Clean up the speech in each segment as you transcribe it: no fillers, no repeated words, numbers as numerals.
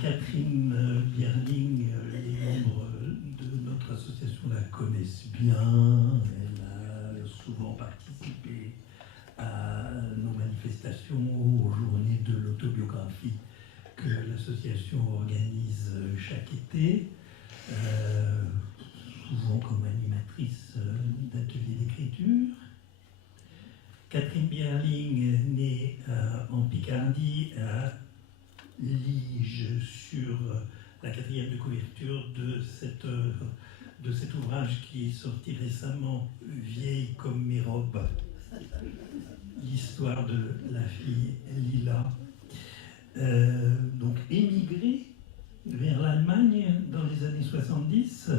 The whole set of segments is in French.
Catherine Bierling, les membres de notre association la connaissent bien. Elle a souvent participé à nos manifestations, aux journées de l'autobiographie que l'association organise chaque été, souvent comme animatrice d'ateliers d'écriture. Catherine Bierling, née en Picardie, à Lige, sur la 4e de couverture de cet ouvrage qui est sorti récemment, Vieille comme mes robes, l'histoire de la fille Lila. Donc émigrée vers l'Allemagne dans les années 70.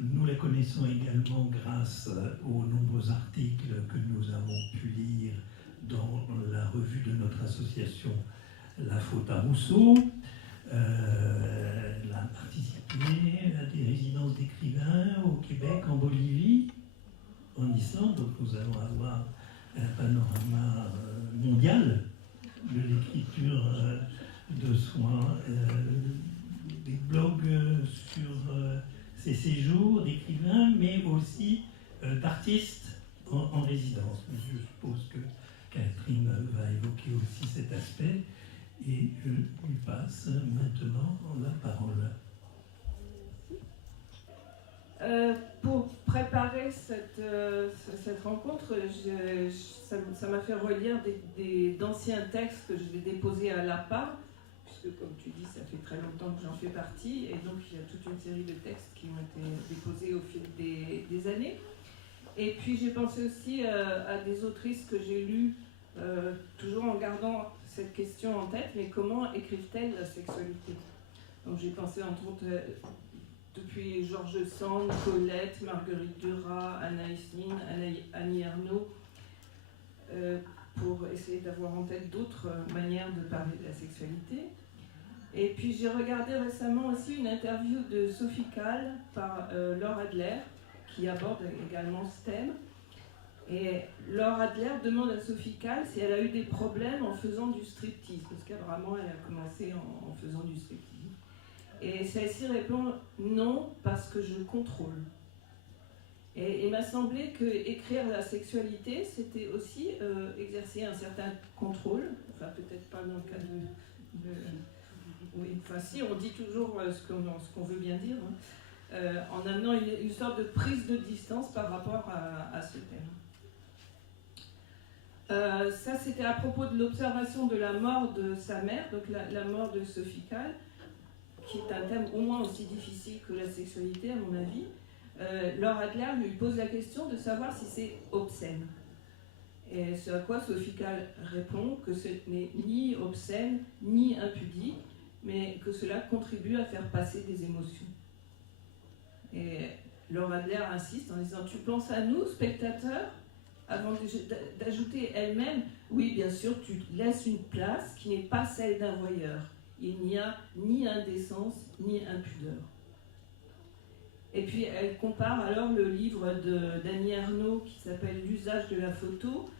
Nous la connaissons également grâce aux nombreux articles que nous avons pu lire dans la revue de notre association La Faute à Rousseau. Elle a participé à des résidences d'écrivains au Québec, en Bolivie, en Islande. Donc nous allons avoir un panorama mondial de l'écriture de soi, des blogs sur ses séjours d'écrivains, mais aussi d'artistes en résidence. Je suppose que Catherine va évoquer aussi cet aspect et je lui passe maintenant la parole. Pour préparer cette rencontre, ça m'a fait relire d'anciens textes que je vais déposer à l'APA, puisque comme tu dis, ça fait très longtemps que j'en fais partie, et donc il y a toute une série de textes qui ont été déposés au fil des années. Et puis j'ai pensé aussi à des autrices que j'ai lues, toujours en gardant cette question en tête, mais comment écrivent-elles la sexualité? Donc j'ai pensé entre autres depuis George Sand, Colette, Marguerite Duras, Anaïs Nin, Annie Ernaux, pour essayer d'avoir en tête d'autres manières de parler de la sexualité. Et puis j'ai regardé récemment aussi une interview de Sophie Calle par Laure Adler, qui aborde également ce thème. Et Laure Adler demande à Sophie Calle si elle a eu des problèmes en faisant du striptease, parce qu'apparemment elle a commencé en faisant du striptease. Et celle-ci répond non, parce que je contrôle. Et il m'a semblé que écrire la sexualité, c'était aussi exercer un certain contrôle, enfin peut-être pas dans le cas de oui, enfin si, on dit toujours ce qu'on veut bien dire, hein, en amenant une sorte de prise de distance par rapport à ce thème. Ça, c'était à propos de l'observation de la mort de sa mère, donc la mort de Sophie Calle, qui est un thème au moins aussi difficile que la sexualité, à mon avis. Laure Adler lui pose la question de savoir si c'est obscène. Et ce à quoi Sophie Calle répond que ce n'est ni obscène, ni impudique, mais que cela contribue à faire passer des émotions. Et Laure Adler insiste en disant « Tu penses à nous, spectateurs ?» avant d'ajouter elle-même « Oui, bien sûr, tu laisses une place qui n'est pas celle d'un voyeur. Il n'y a ni indécence, ni impudeur. » Et puis elle compare alors le livre d'Annie Ernaux qui s'appelle « L'usage de la photo »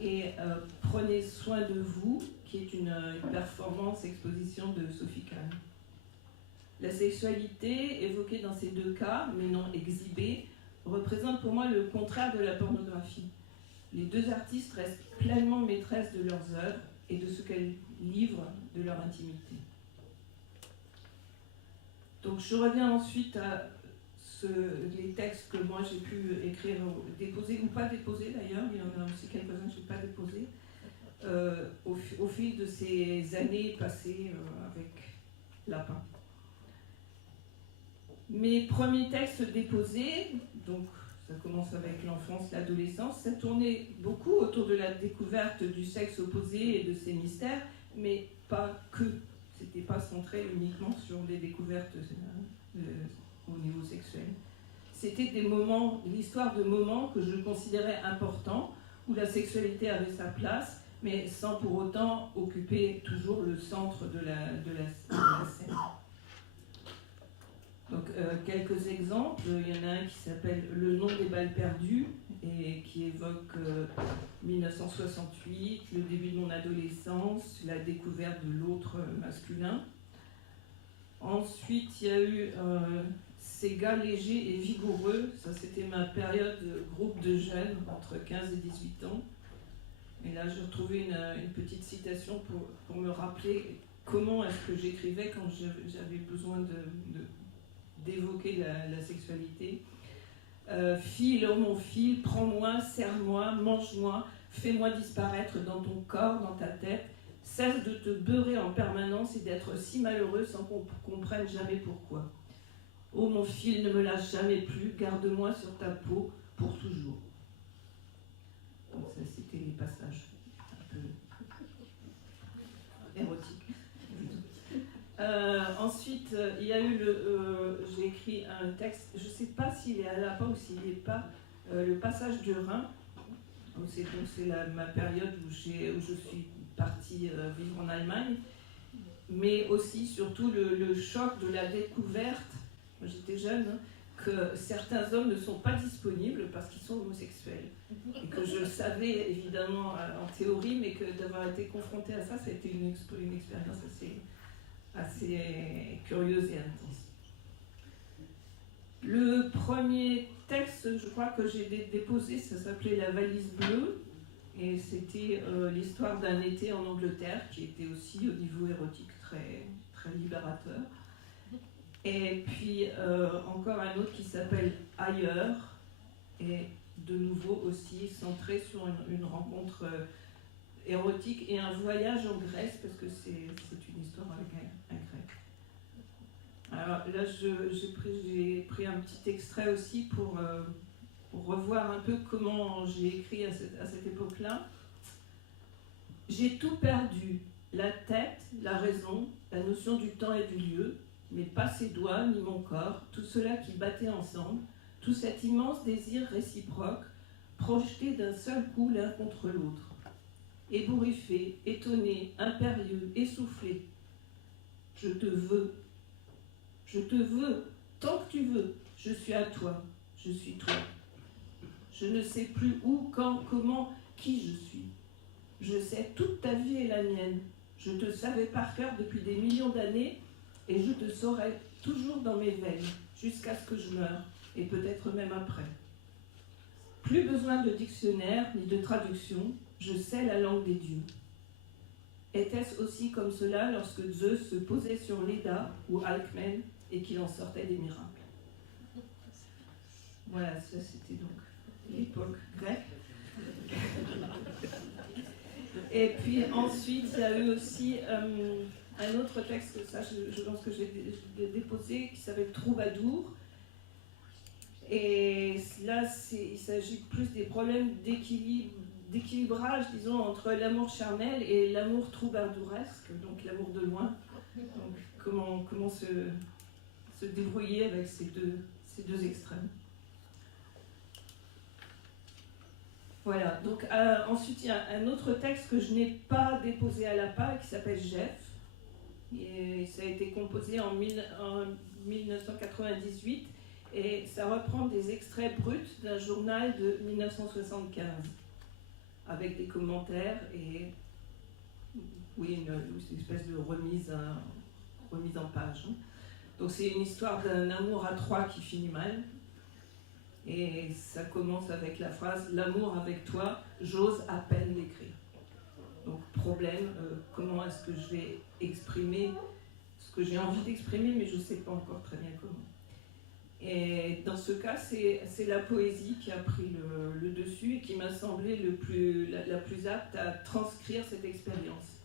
et « Prenez soin de vous » qui est une performance exposition de Sophie Calle. La sexualité évoquée dans ces deux cas, mais non exhibée, représente pour moi le contraire de la pornographie. Les deux artistes restent pleinement maîtresses de leurs œuvres et de ce qu'elles livrent de leur intimité. Donc je reviens ensuite à les textes que moi j'ai pu écrire, déposer ou pas déposer d'ailleurs, il y en a aussi quelques-uns que je n'ai pas déposés, au fil de ces années passées avec Lapin. Mes premiers textes déposés, donc ça commence avec l'enfance, l'adolescence, ça tournait beaucoup autour de la découverte du sexe opposé et de ses mystères, mais pas que. C'était pas centré uniquement sur les découvertes au niveau sexuel. C'était des moments, l'histoire de moments que je considérais importants, où la sexualité avait sa place, mais sans pour autant occuper toujours le centre de la scène. Donc quelques exemples, il y en a un qui s'appelle « Le nom des balles perdues », et qui évoque 1968, le début de mon adolescence, la découverte de l'autre masculin. Ensuite, il y a eu Ces gars légers et vigoureux. Ça, c'était ma période de groupe de jeunes entre 15 et 18 ans. Et là, j'ai retrouvé une petite citation pour me rappeler comment est-ce que j'écrivais quand j'avais besoin d'évoquer la sexualité. File, oh mon fil, prends-moi, serre-moi, mange-moi, fais-moi disparaître dans ton corps, dans ta tête. Cesse de te beurrer en permanence et d'être si malheureux sans qu'on comprenne jamais pourquoi. Oh mon fil, ne me lâche jamais plus, garde-moi sur ta peau pour toujours. Donc ça, c'était les passages un peu érotiques. Ensuite, il y a eu j'ai écrit un texte, je ne sais pas s'il est à la fin ou s'il n'est pas, le passage du Rhin. C'est ma période où je suis partie vivre en Allemagne, mais aussi, surtout, le choc de la découverte, moi j'étais jeune, hein, que certains hommes ne sont pas disponibles parce qu'ils sont homosexuels. Et que je le savais évidemment en théorie, mais que d'avoir été confrontée à ça, ça a été une expérience assez curieuse et intense. Le premier texte, je crois, que j'ai déposé, ça s'appelait La valise bleue, et c'était l'histoire d'un été en Angleterre, qui était aussi au niveau érotique très, très libérateur. Et puis encore un autre qui s'appelle Ailleurs, et de nouveau aussi centré sur une rencontre érotique et un voyage en Grèce, parce que c'est une histoire avec un grec. Alors là, j'ai pris un petit extrait aussi pour revoir un peu comment j'ai écrit à cette époque-là. J'ai tout perdu, la tête, la raison, la notion du temps et du lieu, mais pas ses doigts ni mon corps, tout cela qui battait ensemble, tout cet immense désir réciproque, projeté d'un seul coup l'un contre l'autre. Ébouriffé, étonné, impérieux, essoufflé. Je te veux, tant que tu veux, je suis à toi, je suis toi. Je ne sais plus où, quand, comment, qui je suis. Je sais toute ta vie est la mienne. Je te savais par cœur depuis des millions d'années et je te saurai toujours dans mes veines, jusqu'à ce que je meure, et peut-être même après. Plus besoin de dictionnaire ni de traduction, je sais la langue des dieux. Était-ce aussi comme cela lorsque Zeus se posait sur Léda ou Alcmène et qu'il en sortait des miracles? Voilà, ça c'était donc l'époque grecque. Et puis ensuite, il y a eu aussi un autre texte, ça je pense que j'ai déposé, qui s'appelle Troubadour. Et là, il s'agit plus des problèmes d'équilibrage, disons, entre l'amour charnel et l'amour troubadouresque, donc l'amour de loin. Donc comment se débrouiller avec ces deux extrêmes. Voilà, donc ensuite il y a un autre texte que je n'ai pas déposé à la PA qui s'appelle Jeff. Et ça a été composé en 1998 et ça reprend des extraits bruts d'un journal de 1975 avec des commentaires et oui, une espèce de remise en page. Donc c'est une histoire d'un amour à trois qui finit mal. Et ça commence avec la phrase « L'amour avec toi, j'ose à peine l'écrire ». Donc problème, comment est-ce que je vais exprimer ce que j'ai envie d'exprimer, mais je ne sais pas encore très bien comment. Et dans ce cas, c'est la poésie qui a pris le dessus et qui m'a semblé la plus apte à transcrire cette expérience.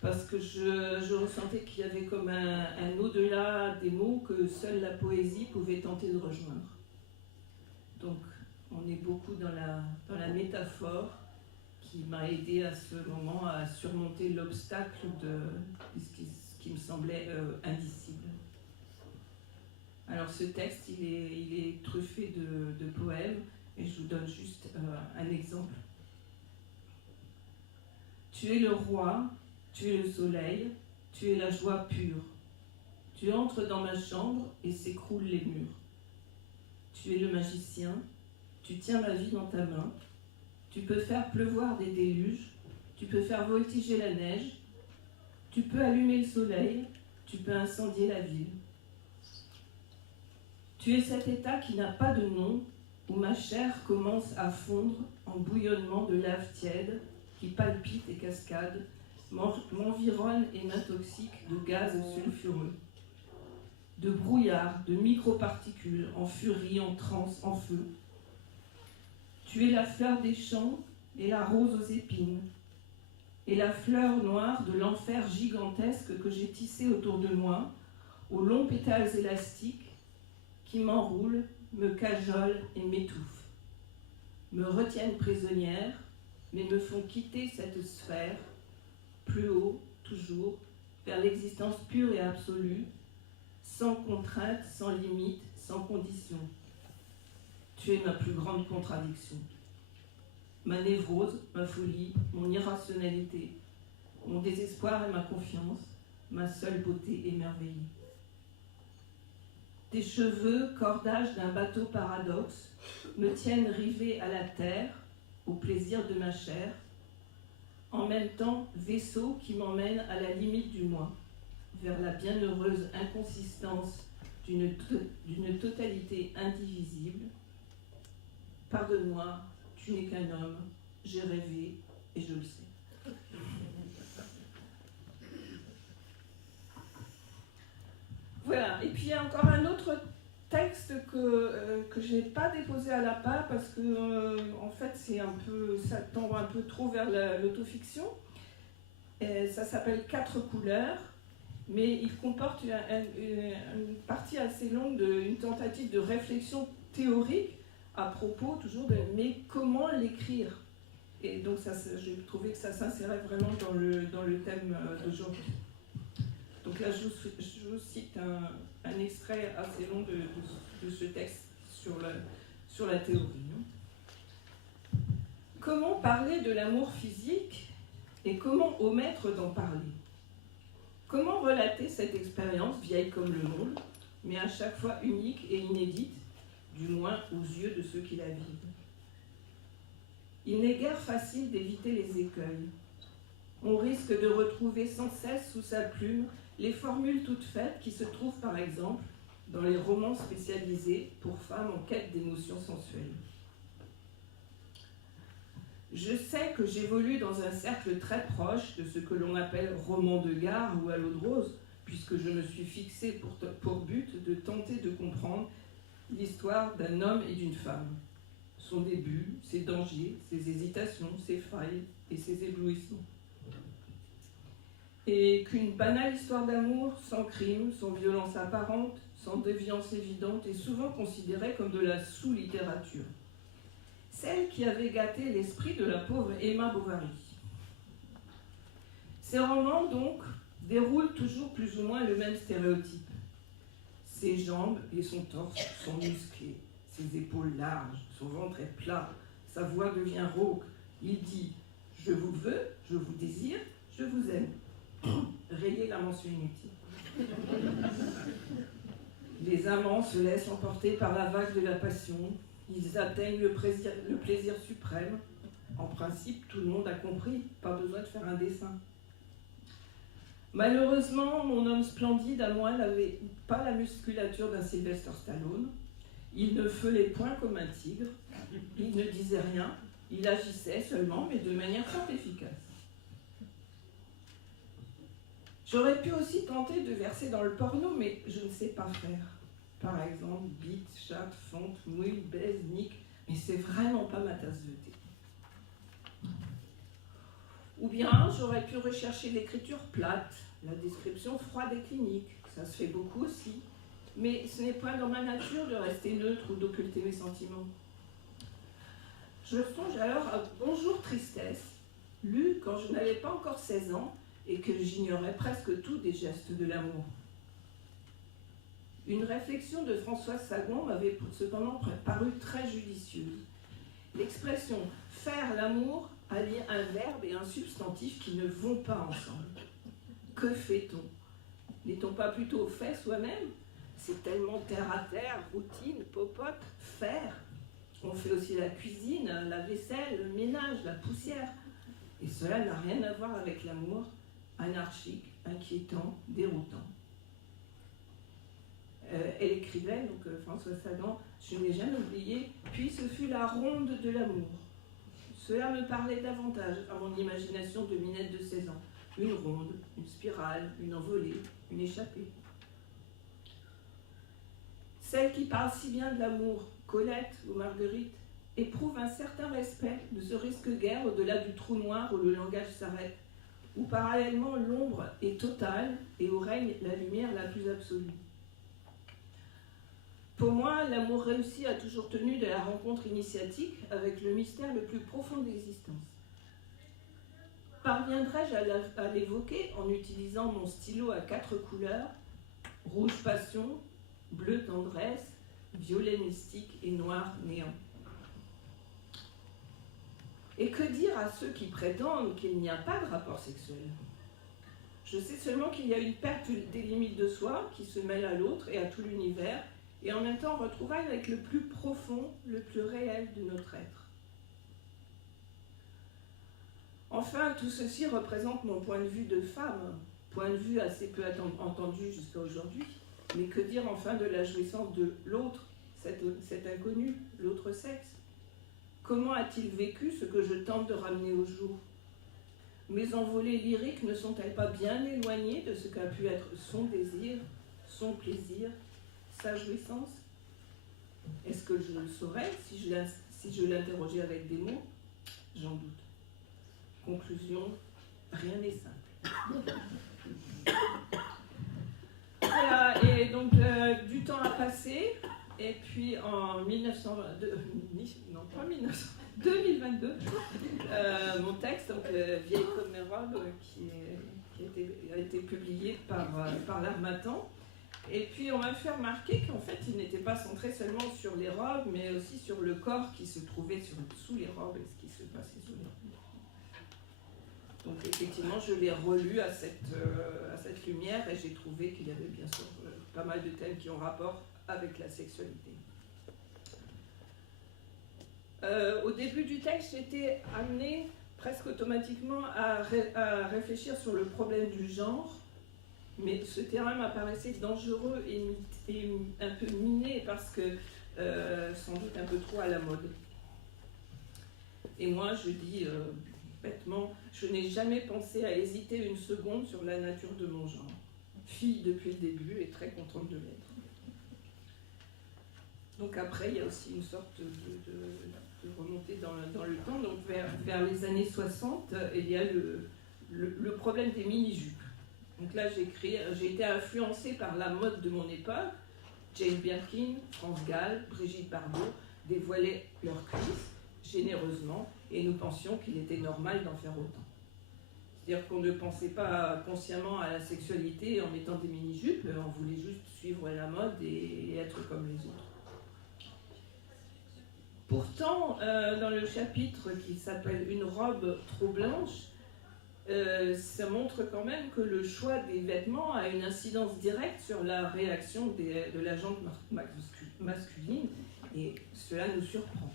Parce que je ressentais qu'il y avait comme un au-delà des mots que seule la poésie pouvait tenter de rejoindre. Donc, on est beaucoup dans la métaphore qui m'a aidé à ce moment à surmonter l'obstacle de ce qui me semblait indicible. Alors, ce texte, il est truffé de poèmes, et je vous donne juste un exemple. Tu es le roi, tu es le soleil, tu es la joie pure. Tu entres dans ma chambre et s'écroulent les murs. Tu es le magicien, tu tiens ma vie dans ta main. Tu peux faire pleuvoir des déluges, tu peux faire voltiger la neige, tu peux allumer le soleil, tu peux incendier la ville. Tu es cet état qui n'a pas de nom, où ma chair commence à fondre en bouillonnement de lave tiède qui palpite et cascade, m'environne et m'intoxique de gaz sulfureux, de brouillard, de microparticules, en furie, en transe, en feu. Tu es la fleur des champs et la rose aux épines, et la fleur noire de l'enfer gigantesque que j'ai tissé autour de moi, aux longs pétales élastiques qui m'enroulent, me cajolent et m'étouffent, me retiennent prisonnière, mais me font quitter cette sphère, plus haut, toujours, vers l'existence pure et absolue, sans contrainte, sans limite, sans condition. Tu es ma plus grande contradiction. Ma névrose, ma folie, mon irrationalité, mon désespoir et ma confiance, ma seule beauté émerveillée. Tes cheveux, cordage d'un bateau paradoxe, me tiennent rivée à la terre, au plaisir de ma chair, en même temps vaisseau qui m'emmène à la limite du moi, vers la bienheureuse inconsistance d'une totalité indivisible. Pardonne-moi, tu n'es qu'un homme, j'ai rêvé et je le sais. Voilà, et puis il y a encore un autre texte que je n'ai pas déposé à la part parce que en fait ça tend un peu trop vers l'autofiction. Ça s'appelle 4 couleurs, mais il comporte une partie assez longue d'une tentative de réflexion théorique à propos toujours de mais comment l'écrire. Et donc j'ai trouvé que ça s'insérait vraiment dans le thème d'aujourd'hui. Donc là, je vous cite un extrait assez long de ce texte sur la théorie. Comment parler de l'amour physique et comment omettre d'en parler? Comment relater cette expérience, vieille comme le monde, mais à chaque fois unique et inédite, du moins aux yeux de ceux qui la vivent? Il n'est guère facile d'éviter les écueils. On risque de retrouver sans cesse sous sa plume les formules toutes faites qui se trouvent par exemple dans les romans spécialisés pour femmes en quête d'émotions sensuelles. Je sais que j'évolue dans un cercle très proche de ce que l'on appelle roman de gare ou à l'eau de rose, puisque je me suis fixé pour but de tenter de comprendre l'histoire d'un homme et d'une femme, son début, ses dangers, ses hésitations, ses failles et ses éblouissements. Et qu'une banale histoire d'amour, sans crime, sans violence apparente, sans déviance évidente, est souvent considérée comme de la sous-littérature. Celle qui avait gâté l'esprit de la pauvre Emma Bovary. Ces romans, donc, déroulent toujours plus ou moins le même stéréotype. Ses jambes et son torse sont musclés, ses épaules larges, son ventre est plat, sa voix devient rauque. Il dit « Je vous veux, je vous désire, je vous aime ». Rayez la mention inutile. Les amants se laissent emporter par la vague de la passion. Ils atteignent le plaisir suprême. En principe, tout le monde a compris. Pas besoin de faire un dessin. Malheureusement, mon homme splendide à moi n'avait pas la musculature d'un Sylvester Stallone. Il ne feulait point comme un tigre. Il ne disait rien. Il agissait seulement, mais de manière fort efficace. J'aurais pu aussi tenter de verser dans le porno, mais je ne sais pas faire. Par exemple, bite, chatte, fonte, mouille, baise, nique, mais c'est vraiment pas ma tasse de thé. Ou bien, j'aurais pu rechercher l'écriture plate, la description froide et clinique, ça se fait beaucoup aussi, mais ce n'est pas dans ma nature de rester neutre ou d'occulter mes sentiments. Je songe alors à Bonjour Tristesse, lu quand je n'avais pas encore 16 ans, et que j'ignorais presque tout des gestes de l'amour. Une réflexion de Françoise Sagan m'avait cependant paru très judicieuse. L'expression « faire l'amour » allie un verbe et un substantif qui ne vont pas ensemble. Que fait-on? N'est-on pas plutôt fait soi-même? C'est tellement terre à terre, routine, popote, faire. On fait aussi la cuisine, la vaisselle, le ménage, la poussière. Et cela n'a rien à voir avec l'amour anarchique, inquiétant, déroutant. Elle écrivait, donc Françoise Sagan, je n'ai jamais oublié, puis ce fut la ronde de l'amour. Cela me parlait davantage à mon imagination de minette de 16 ans. Une ronde, une spirale, une envolée, une échappée. Celle qui parle si bien de l'amour, Colette ou Marguerite, éprouve un certain respect, ne se risque guère au-delà du trou noir où le langage s'arrête, où parallèlement l'ombre est totale et où règne la lumière la plus absolue. Pour moi, l'amour réussi a toujours tenu de la rencontre initiatique avec le mystère le plus profond de l'existence. Parviendrai-je à l'évoquer en utilisant mon stylo à 4 couleurs, rouge passion, bleu tendresse, violet mystique et noir néant? Et que dire à ceux qui prétendent qu'il n'y a pas de rapport sexuel? Je sais seulement qu'il y a une perte des limites de soi qui se mêle à l'autre et à tout l'univers, et en même temps retrouvaille avec le plus profond, le plus réel de notre être. Enfin, tout ceci représente mon point de vue de femme, point de vue assez peu entendu jusqu'à aujourd'hui, mais que dire enfin de la jouissance de l'autre, cet inconnu, l'autre sexe? Comment a-t-il vécu ce que je tente de ramener au jour? Mes envolées lyriques ne sont-elles pas bien éloignées de ce qu'a pu être son désir, son plaisir, sa jouissance? Est-ce que je le saurais si je l'interrogeais avec des mots? J'en doute. Conclusion, rien n'est simple. Voilà, et donc du temps a passé, et puis en 2022, mon texte, donc Vieille comme mes robes, a été publié par l'Harmattan. Et puis on m'a fait remarquer qu'en fait il n'était pas centré seulement sur les robes, mais aussi sur le corps qui se trouvait sous les robes et ce qui se passait sous les robes. Donc effectivement je l'ai relu à cette lumière et j'ai trouvé qu'il y avait bien sûr pas mal de thèmes qui ont rapport avec la sexualité. Au début du texte, j'étais amenée presque automatiquement à réfléchir sur le problème du genre, mais ce terrain m'apparaissait dangereux et un peu miné parce que sans doute un peu trop à la mode. Et moi, je dis bêtement, je n'ai jamais pensé à hésiter une seconde sur la nature de mon genre. Fille depuis le début et très contente de l'être. Donc après, il y a aussi une sorte de remontée dans le temps. Donc vers les années 60, il y a le problème des mini-jupes. Donc là, j'ai été influencée par la mode de mon époque. Jane Birkin, France Gall, Brigitte Bardot dévoilaient leurs cuisses généreusement et nous pensions qu'il était normal d'en faire autant. C'est-à-dire qu'on ne pensait pas consciemment à la sexualité en mettant des mini-jupes, on voulait juste suivre la mode et être comme les autres. Pourtant, dans le chapitre qui s'appelle « Une robe trop blanche », ça montre quand même que le choix des vêtements a une incidence directe sur la réaction de la jante masculine, et cela nous surprend.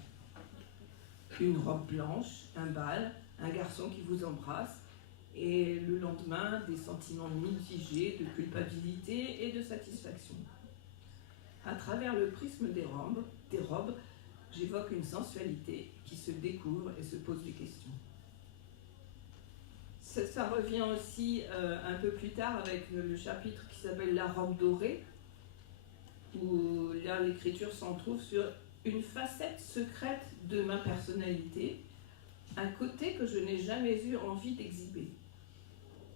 Une robe blanche, un bal, un garçon qui vous embrasse, et le lendemain, des sentiments mitigés de culpabilité et de satisfaction. À travers le prisme des robes, j'évoque une sensualité qui se découvre et se pose des questions. Ça revient aussi un peu plus tard avec le chapitre qui s'appelle « La robe dorée », où là l'écriture s'en trouve sur une facette secrète de ma personnalité, un côté que je n'ai jamais eu envie d'exhiber.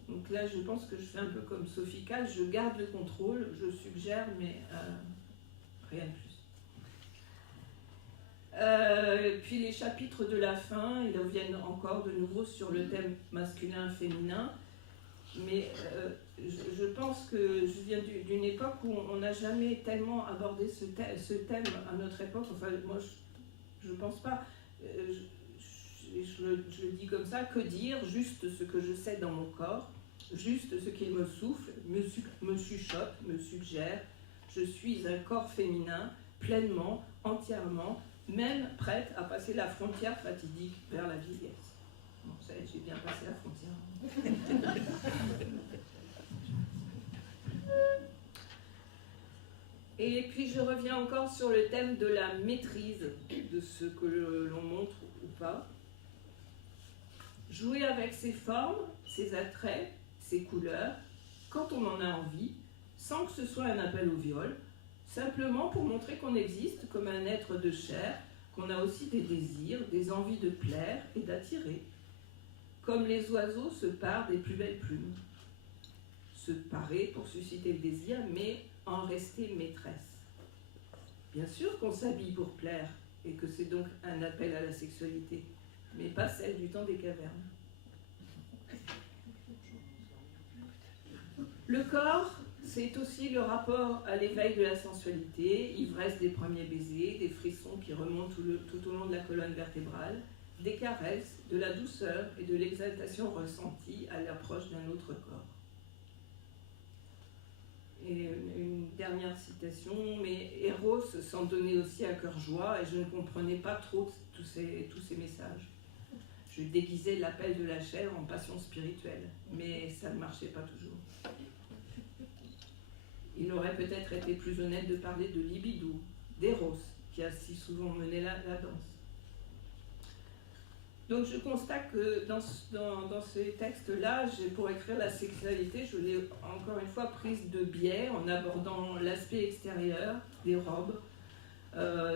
Donc là, je pense que je fais un peu comme Sophie Calle, je garde le contrôle, je suggère, mais rien de plus. Puis les chapitres de la fin, ils reviennent encore de nouveau sur le thème masculin-féminin, mais je pense que je viens d'une époque où on n'a jamais tellement abordé ce thème à notre époque. Enfin, moi, je pense pas. Je le dis comme ça, que dire? Juste ce que je sais dans mon corps, juste ce qui me souffle, me chuchote, me suggère. Je suis un corps féminin, pleinement, entièrement, même prête à passer la frontière fatidique vers la vieillesse. Bon, ça y est, j'ai bien passé la frontière. Et puis je reviens encore sur le thème de la maîtrise de ce que l'on montre ou pas. Jouer avec ses formes, ses attraits, ses couleurs, quand on en a envie, sans que ce soit un appel au viol, simplement pour montrer qu'on existe comme un être de chair, qu'on a aussi des désirs, des envies de plaire et d'attirer, comme les oiseaux se parent des plus belles plumes. Se parer pour susciter le désir, mais en rester maîtresse. Bien sûr qu'on s'habille pour plaire, et que c'est donc un appel à la sexualité, mais pas celle du temps des cavernes. Le corps, c'est aussi le rapport à l'éveil de la sensualité, ivresse des premiers baisers, des frissons qui remontent tout au long de la colonne vertébrale, des caresses, de la douceur et de l'exaltation ressentie à l'approche d'un autre corps. Et une dernière citation, mais Eros s'en donnait aussi à cœur joie et je ne comprenais pas trop tous ces messages. Je déguisais l'appel de la chair en passion spirituelle, mais ça ne marchait pas toujours. Il aurait peut-être été plus honnête de parler de libido, d'Eros, qui a si souvent mené la danse. Donc je constate que dans ces textes-là, pour écrire la sexualité, je l'ai encore une fois prise de biais en abordant l'aspect extérieur des robes,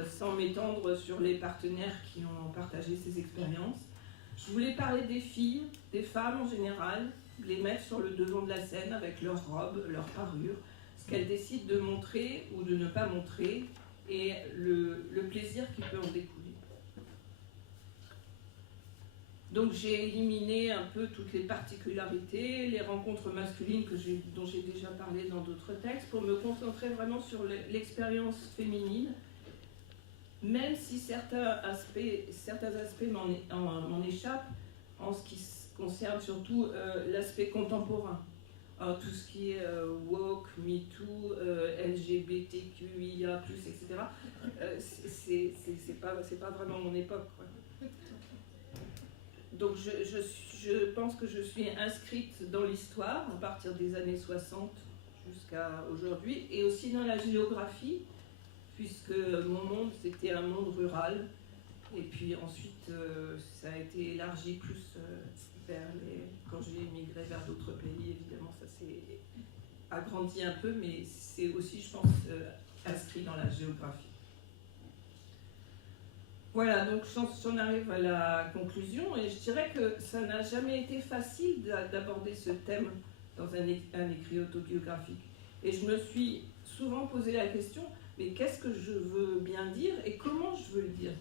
sans m'étendre sur les partenaires qui ont partagé ces expériences. Je voulais parler des filles, des femmes en général, les mettre sur le devant de la scène avec leurs robes, leurs parures, ce qu'elles décident de montrer ou de ne pas montrer, et le plaisir qui peut en découler. Donc j'ai éliminé un peu toutes les particularités, les rencontres masculines dont j'ai déjà parlé dans d'autres textes, pour me concentrer vraiment sur l'expérience féminine, même si certains aspects m'en échappent, en ce qui concerne surtout l'aspect contemporain. Alors, tout ce qui est woke, MeToo, LGBTQIA+, etc., c'est pas vraiment mon époque, quoi. Donc je pense que je suis inscrite dans l'histoire à partir des années 60 jusqu'à aujourd'hui, et aussi dans la géographie, puisque mon monde c'était un monde rural, et puis ensuite ça a été élargi plus quand j'ai émigré vers d'autres pays, évidemment ça s'est agrandi un peu, mais c'est aussi, je pense, inscrit dans la géographie. Voilà, donc j'en arrive à la conclusion, et je dirais que ça n'a jamais été facile d'aborder ce thème dans un écrit autobiographique. Et je me suis souvent posé la question, mais qu'est-ce que je veux bien dire et comment je veux le dire ?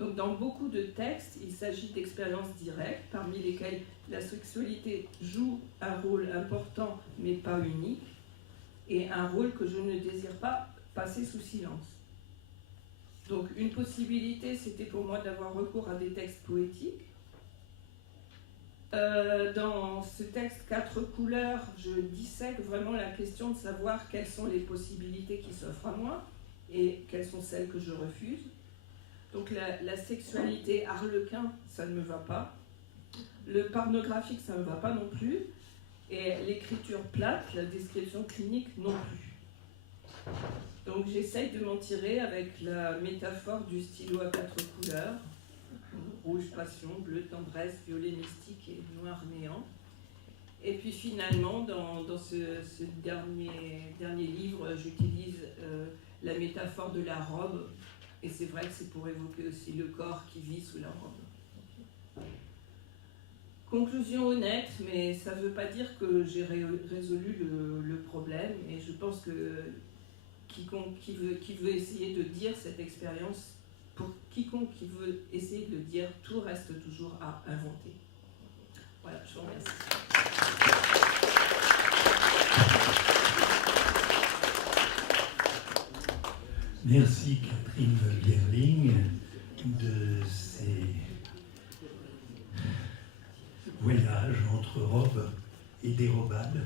Donc dans beaucoup de textes, il s'agit d'expériences directes, parmi lesquelles la sexualité joue un rôle important, mais pas unique, et un rôle que je ne désire pas passer sous silence. Donc une possibilité, c'était pour moi d'avoir recours à des textes poétiques. Dans ce texte 4 couleurs, je dissèque vraiment la question de savoir quelles sont les possibilités qui s'offrent à moi et quelles sont celles que je refuse. Donc la sexualité harlequin, ça ne me va pas. Le pornographique, ça ne me va pas non plus. Et l'écriture plate, la description clinique, non plus. Donc j'essaye de m'en tirer avec la métaphore du stylo à 4 couleurs, rouge passion, bleu tendresse, violet mystique et noir néant. Et puis finalement, dans ce dernier livre, j'utilise la métaphore de la robe, et c'est vrai que c'est pour évoquer aussi le corps qui vit sous la robe. Conclusion honnête, mais ça ne veut pas dire que j'ai résolu le problème, et je pense que quiconque qui veut essayer de dire cette expérience, pour quiconque qui veut essayer de le dire, tout reste toujours à inventer. Voilà, je vous remercie. Merci Catherine Bierling de ces voyages entre robes et dérobades.